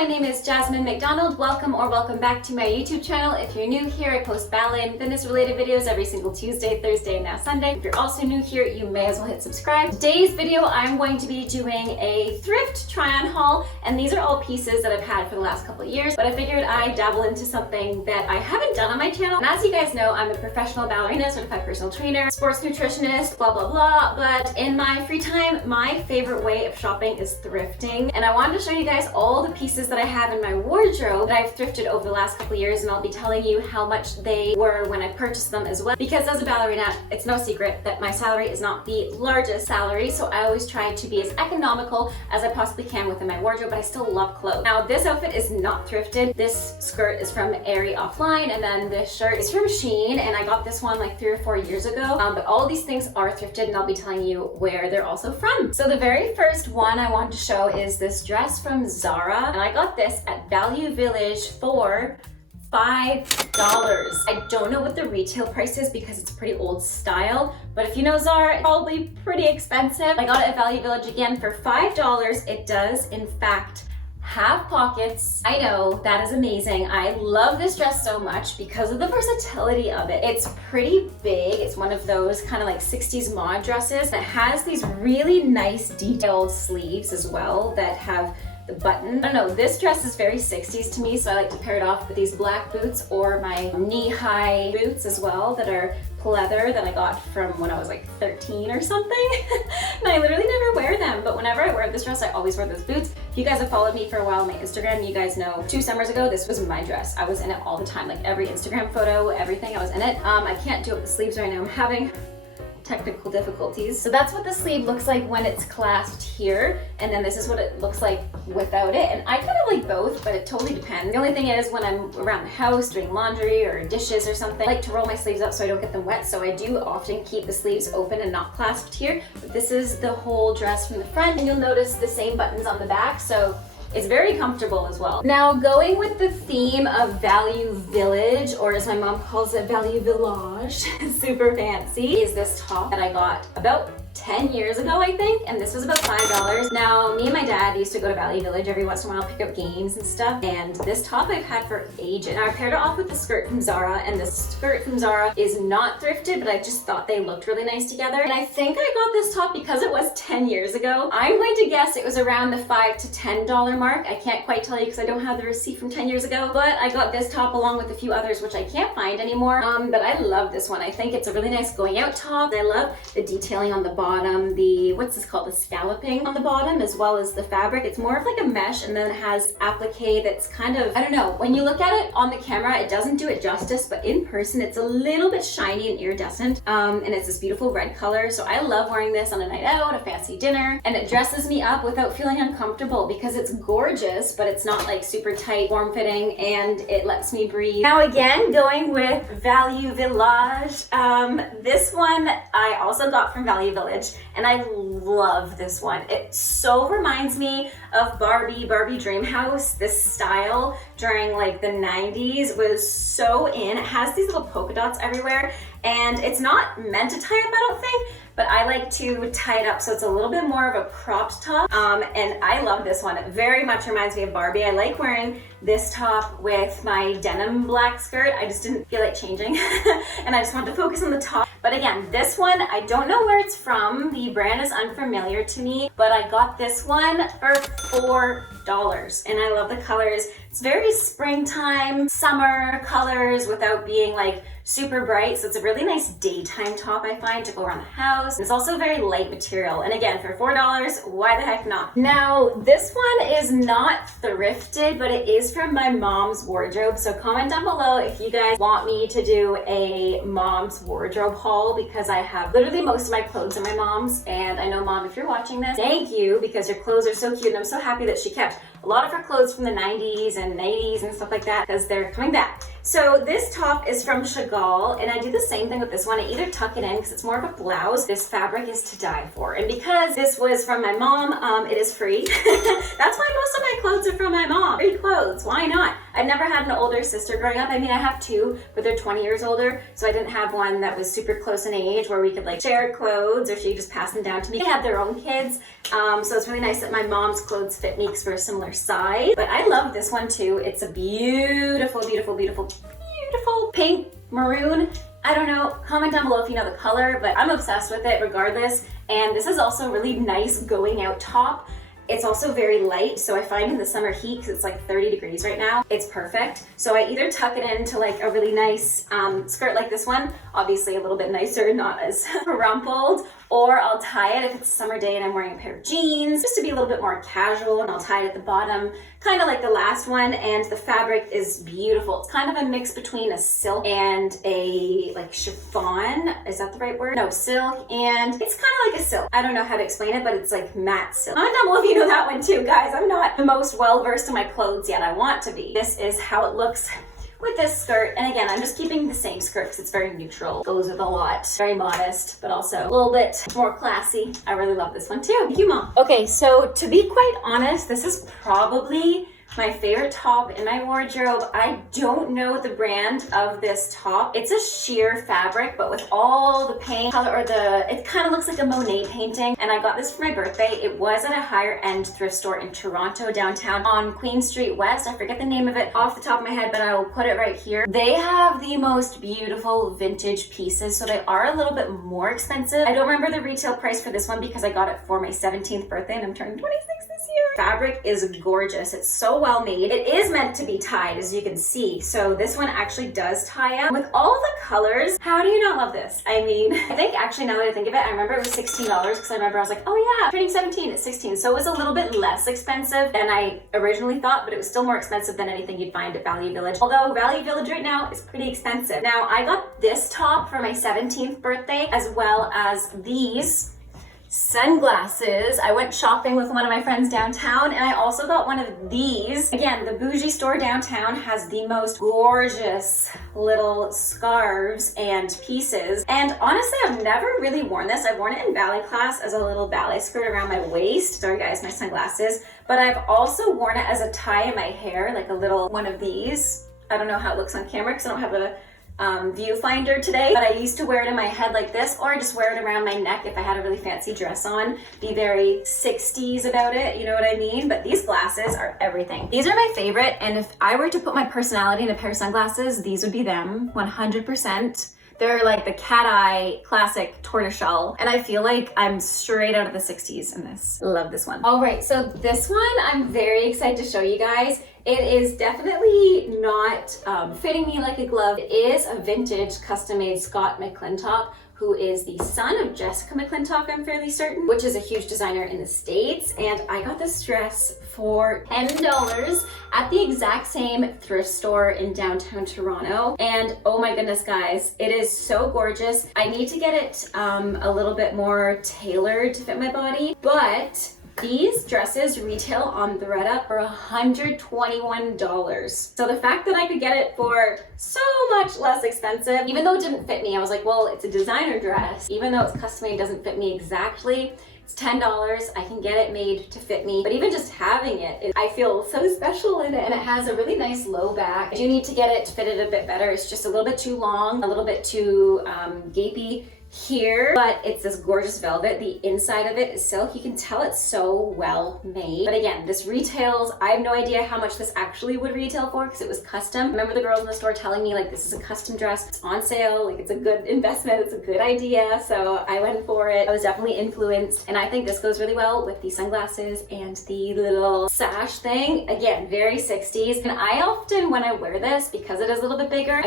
my name is Jasmine McDonald. Welcome or welcome back to my YouTube channel. If you're new here, I post ballet and fitness related videos every single Tuesday, Thursday, and now Sunday. If you're also new here, you may as well hit subscribe. Today's video, I'm going to be doing a thrift try-on haul, and these are all pieces that I've had for the last couple of years, but I figured I'd dabble into something that I haven't done on my channel. And as you guys know, I'm a professional ballerina, certified personal trainer, sports nutritionist, blah, blah, blah. But in my free time, my favorite way of shopping is thrifting. And I wanted to show you guys all the pieces that I have in my wardrobe that I've thrifted over the last couple of years, and I'll be telling you how much they were when I purchased them as well. Because as a ballerina, it's no secret that my salary is not the largest salary, so I always try to be as economical as I possibly can within my wardrobe, but I still love clothes. Now, this outfit is not thrifted. This skirt is from Aerie Offline, and then this shirt is from Shein, and I got this one like 3 or 4 years ago. But all of these things are thrifted, and I'll be telling you where they're also from. So the very first one I want to show is this dress from Zara, and I got this at Value Village for $5. I don't know what the retail price is because it's pretty old style, but if you know Zara, it's probably pretty expensive. I got it at Value Village again for $5. It does, in fact, have pockets. I know, that is amazing. I love this dress so much because of the versatility of it. It's pretty big. It's one of those kind of like 60s mod dresses that has these really nice detailed sleeves as well that have the button. I don't know, this dress is very 60s to me, so I like to pair it off with these black boots or my knee-high boots as well that are pleather that I got from when I was like 13 or something. And I literally never wear them, but whenever I wear this dress, I always wear those boots. If you guys have followed me for a while on my Instagram, you guys know 2 summers ago, this was my dress. I was in it all the time, like every Instagram photo, everything, I was in it. I can't do it with the sleeves right now. I'm having technical difficulties. So that's what the sleeve looks like when it's clasped here, and then this is what it looks like without it. And I kind of like both, but it totally depends. The only thing is when I'm around the house doing laundry or dishes or something, I like to roll my sleeves up so I don't get them wet, so I do often keep the sleeves open and not clasped here. But this is the whole dress from the front, and you'll notice the same buttons on the back, so it's very comfortable as well. Now, going with the theme of Value Village, or as my mom calls it, Value Village, super fancy, is this top that I got about 10 years ago, I think, and this was about $5. Now, me and my dad used to go to Value Village every once in a while, pick up games and stuff, and this top I've had for ages. Now, I paired it off with the skirt from Zara, and the skirt from Zara is not thrifted, but I just thought they looked really nice together. And I think I got this top because it was 10 years ago. I'm going to guess it was around the $5 to $10 mark. I can't quite tell you because I don't have the receipt from 10 years ago, but I got this top along with a few others, which I can't find anymore. But I love this one. I think it's a really nice going out top. I love the detailing on the bottom, the, what's this called, the scalloping on the bottom, as well as the fabric. It's more of like a mesh, and then it has applique that's kind of, I don't know, when you look at it on the camera, it doesn't do it justice, but in person, it's a little bit shiny and iridescent, and it's this beautiful red color. So I love wearing this on a night out, a fancy dinner, and it dresses me up without feeling uncomfortable because it's gorgeous, but it's not like super tight, form-fitting, and it lets me breathe. Now again, going with Value Village, this one I also got from Value Village, and I love this one. It so reminds me of Barbie Dream House. This style during like the 90s was so in. It has these little polka dots everywhere, and it's not meant to tie up, I don't think, but I like to tie it up so it's a little bit more of a cropped top, and I love this one. It very much reminds me of Barbie. I like wearing this top with my denim black skirt. I just didn't feel like changing and I just wanted to focus on the top. But again, this one, I don't know where it's from. The brand is unfamiliar to me, but I got this one for $4, and I love the colors. It's very springtime, summer colors without being like super bright, so it's a really nice daytime top, I find, to go around the house. It's also very light material, and again, for $4, why the heck not? Now, this one is not thrifted, but it is from my mom's wardrobe, so comment down below if you guys want me to do a mom's wardrobe haul, because I have literally most of my clothes in my mom's, and I know, Mom, if you're watching this, thank you, because your clothes are so cute, and I'm so happy that she kept a lot of her clothes from the 90s and 80s and stuff like that, because they're coming back. So this top is from Chagall, and I do the same thing with this one. I either tuck it in because it's more of a blouse. This fabric is to die for, and because this was from my mom, it is free. That's why most of my clothes are from my mom. Free clothes, why not? I never had an older sister growing up. I mean, I have two, but they're 20 years older, so I didn't have one that was super close in age where we could like share clothes or she just passed them down to me. They had their own kids, so it's really nice that my mom's clothes fit me because we're a similar size. But I love this one too. It's a beautiful, beautiful, beautiful, beautiful pink maroon. I don't know, comment down below if you know the color, but I'm obsessed with it regardless. And this is also a really nice going out top. It's also very light, so I find in the summer heat, because it's like 30 degrees right now, it's perfect. So I either tuck it into like a really nice skirt like this one, obviously a little bit nicer, not as rumpled, or I'll tie it if it's a summer day and I'm wearing a pair of jeans, just to be a little bit more casual, and I'll tie it at the bottom, kind of like the last one. And the fabric is beautiful. It's kind of a mix between a silk and a like chiffon. Is that the right word? No, silk, and it's kind of like a silk. I don't know how to explain it, but it's like matte silk. Comment down below if you know that one too, guys. I'm not the most well versed in my clothes yet. I want to be. This is how it looks with this skirt. And again, I'm just keeping the same skirt because it's very neutral. Goes with a lot. Very modest, but also a little bit more classy. I really love this one too. Thank you, Mom. Okay, so to be quite honest, this is probably my favorite top in my wardrobe. I don't know the brand of this top. It's a sheer fabric, but with all the paint color, or it kind of looks like a Monet painting. And I got this for my birthday. It was at a higher end thrift store in Toronto, downtown on Queen Street West. I forget the name of it off the top of my head, but I will put it right here. They have the most beautiful vintage pieces, so they are a little bit more expensive. I don't remember the retail price for this one because I got it for my 17th birthday and I'm turning 26 this year. Fabric is gorgeous. It's so well made. It is meant to be tied, as you can see. So this one actually does tie up with all the colors. How do you not love this? I mean, I think actually now that I think of it, I remember it was $16 because I remember I was like, oh yeah, turning 17 at 16. So it was a little bit less expensive than I originally thought, but it was still more expensive than anything you'd find at Value Village. Although Value Village right now is pretty expensive. Now I got this top for my 17th birthday, as well as these sunglasses. I went shopping with one of my friends downtown, and I also got one of these. Again, the bougie store downtown has the most gorgeous little scarves and pieces. And honestly, I've never really worn this. I've worn it in ballet class as a little ballet skirt around my waist. Sorry guys, my sunglasses. But I've also worn it as a tie in my hair, like a little one of these. I don't know how it looks on camera because I don't have a viewfinder today, but I used to wear it in my head like this, or I just wear it around my neck if I had a really fancy dress on. Be very 60s about it, you know what I mean? But these glasses are everything. These are my favorite, and if I were to put my personality in a pair of sunglasses, these would be them, 100%. They're like the cat eye classic tortoiseshell, and I feel like I'm straight out of the 60s in this. Love this one. All right, so this one I'm very excited to show you guys. It is definitely not fitting me like a glove. It is a vintage custom-made Scott McClintock, who is the son of Jessica McClintock, I'm fairly certain, which is a huge designer in the States. And I got this dress for $10 at the exact same thrift store in downtown Toronto. And oh my goodness, guys, it is so gorgeous. I need to get it a little bit more tailored to fit my body, but these dresses retail on ThredUp for $121. So the fact that I could get it for so much less expensive, even though it didn't fit me, I was like, well, it's a designer dress. Even though it's custom made, doesn't fit me exactly. It's $10. I can get it made to fit me. But even just having it, I feel so special in it. And it has a really nice low back. I do need to get it to fit it a bit better. It's just a little bit too long, a little bit too gapey here, but it's this gorgeous velvet. The inside of it is silk. You can tell it's so well made. But again, this retails, I have no idea how much this actually would retail for because it was custom. I remember the girls in the store telling me like, this is a custom dress, it's on sale, like it's a good investment, it's a good idea. So I went for it. I was definitely influenced, and I think this goes really well with the sunglasses and the little sash thing. Again, very 60s. And I often, when I wear this, because it is a little bit bigger,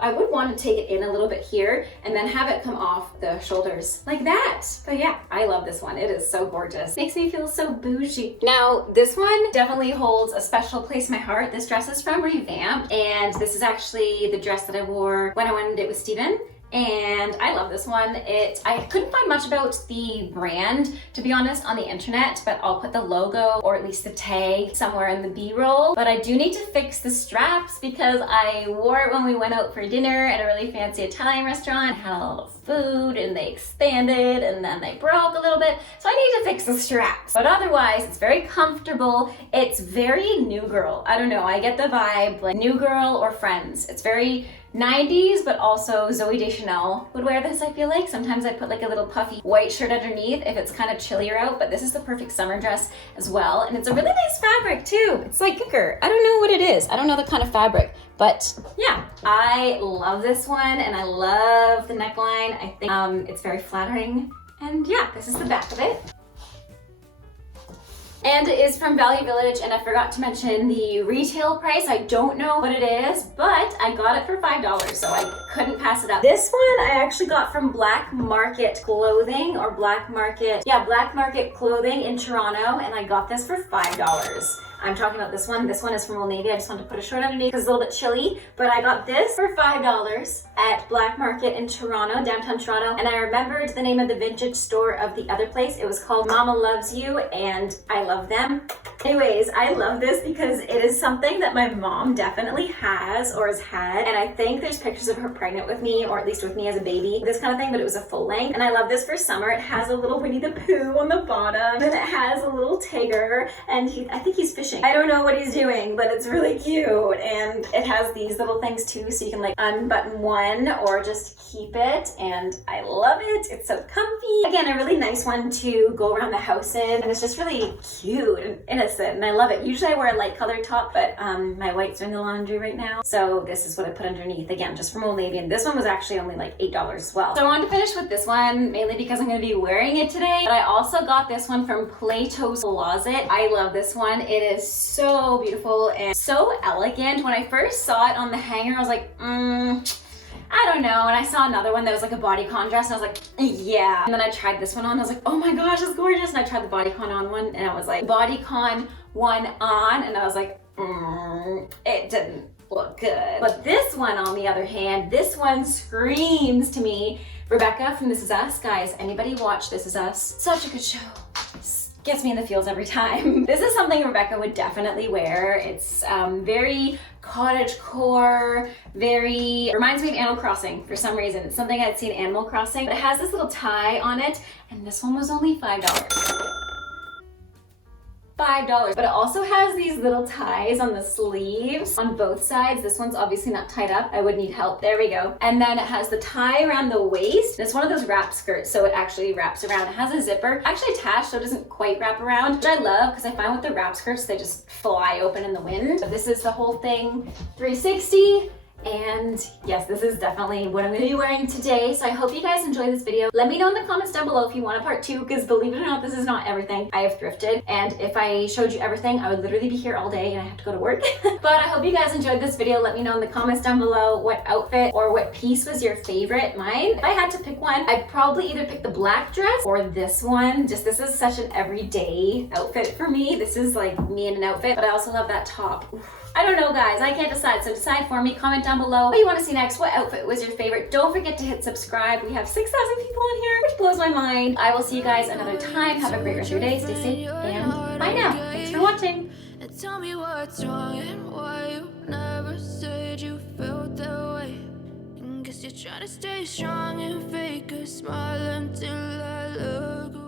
I would want to take it in a little bit here and then have it come off the shoulders like that. But yeah, I love this one. It is so gorgeous. Makes me feel so bougie. Now, this one definitely holds a special place in my heart. This dress is from Revamp, and this is actually the dress that I wore when I went on a date with Steven. and I love this one. I couldn't find much about the brand, to be honest, on the internet, but I'll put the logo or at least the tag somewhere in the B-roll. But I do need to fix the straps because I wore it when we went out for dinner at a really fancy Italian restaurant. I had a little food and they expanded and then they broke a little bit. So I need to fix the straps. But otherwise, it's very comfortable. It's very New Girl. I don't know, I get the vibe like New Girl or Friends. It's very 90s, but also Zooey Deschanel would wear this, I feel like. Sometimes I put like a little puffy white shirt underneath if it's kind of chillier out, but this is the perfect summer dress as well. And it's a really nice fabric too. It's like thicker. I don't know what it is. I don't know the kind of fabric, but yeah, I love this one and I love the neckline. I think it's very flattering. And yeah, this is the back of it. And it is from Value Village, and I forgot to mention the retail price. I don't know what it is, but I got it for $5, so I couldn't pass it up. This one I actually got from Black Market Clothing, or Black Market Clothing in Toronto, and I got this for $5. I'm talking about this one. This one is from Old Navy. I just wanted to put a shirt underneath because it's a little bit chilly, but I got this for $5 at Black Market in Toronto, downtown Toronto. And I remembered the name of the vintage store of the other place. It was called Mama Loves You, and I love them. Anyways, I love this because it is something that my mom definitely has or has had. And I think there's pictures of her pregnant with me, or at least with me as a baby, this kind of thing, but it was a full length. And I love this for summer. It has a little Winnie the Pooh on the bottom, and it has a little tiger, and I think he's fishing. I don't know what he's doing, but it's really cute. And it has these little things too, so you can like unbutton one or just keep it. And I love it. It's so comfy. Again, a really nice one to go around the house in. And it's just really cute and innocent. And I love it. Usually I wear a light colored top, but my whites are in the laundry right now. So this is what I put underneath. Again, just from Old Navy. And this one was actually only like $8 as well. So I wanted to finish with this one, mainly because I'm going to be wearing it today. But I also got this one from Plato's Closet. I love this one. It is so beautiful and so elegant. When I first saw it on the hanger, I was like, I don't know. And I saw another one that was like a bodycon dress, and I was like, yeah. And then I tried this one on. I was like, oh my gosh, it's gorgeous. And I tried the bodycon on one, and I was like, bodycon one on, and I was like, it didn't look good. But this one, on the other hand, this one screams to me. Rebecca from This Is Us, guys. Anybody watch This Is Us? Such a good show. Gets me in the feels every time. This is something Rebecca would definitely wear. It's very cottagecore, reminds me of Animal Crossing for some reason. It's something I'd seen Animal Crossing. But it has this little tie on it, and this one was only $5. $5. But it also has these little ties on the sleeves on both sides. This one's obviously not tied up. I would need help. There we go. And then it has the tie around the waist. It's one of those wrap skirts, so it actually wraps around. It has a zipper, actually attached, so it doesn't quite wrap around, which I love because I find with the wrap skirts, they just fly open in the wind. So this is the whole thing 360. And yes, this is definitely what I'm going to be wearing today. So I hope you guys enjoyed this video. Let me know in the comments down below if you want a part 2, because believe it or not, this is not everything I have thrifted. And if I showed you everything, I would literally be here all day and I have to go to work. But I hope you guys enjoyed this video. Let me know in the comments down below what outfit or what piece was your favorite. Mine, if I had to pick one, I'd probably either pick the black dress or this one. Just this is such an everyday outfit for me. This is like me in an outfit, but I also love that top. I don't know, guys. I can't decide. So decide for me. Comment down below what you want to see next. What outfit was your favorite? Don't forget to hit subscribe. We have 6,000 people in here, which blows my mind. I will see you guys another time. Have a great rest of your day. Stay safe and bye now. Thanks for watching. Tell me what's wrong and why you never said you felt that way. And guess you're trying to stay strong and fake a smile until I look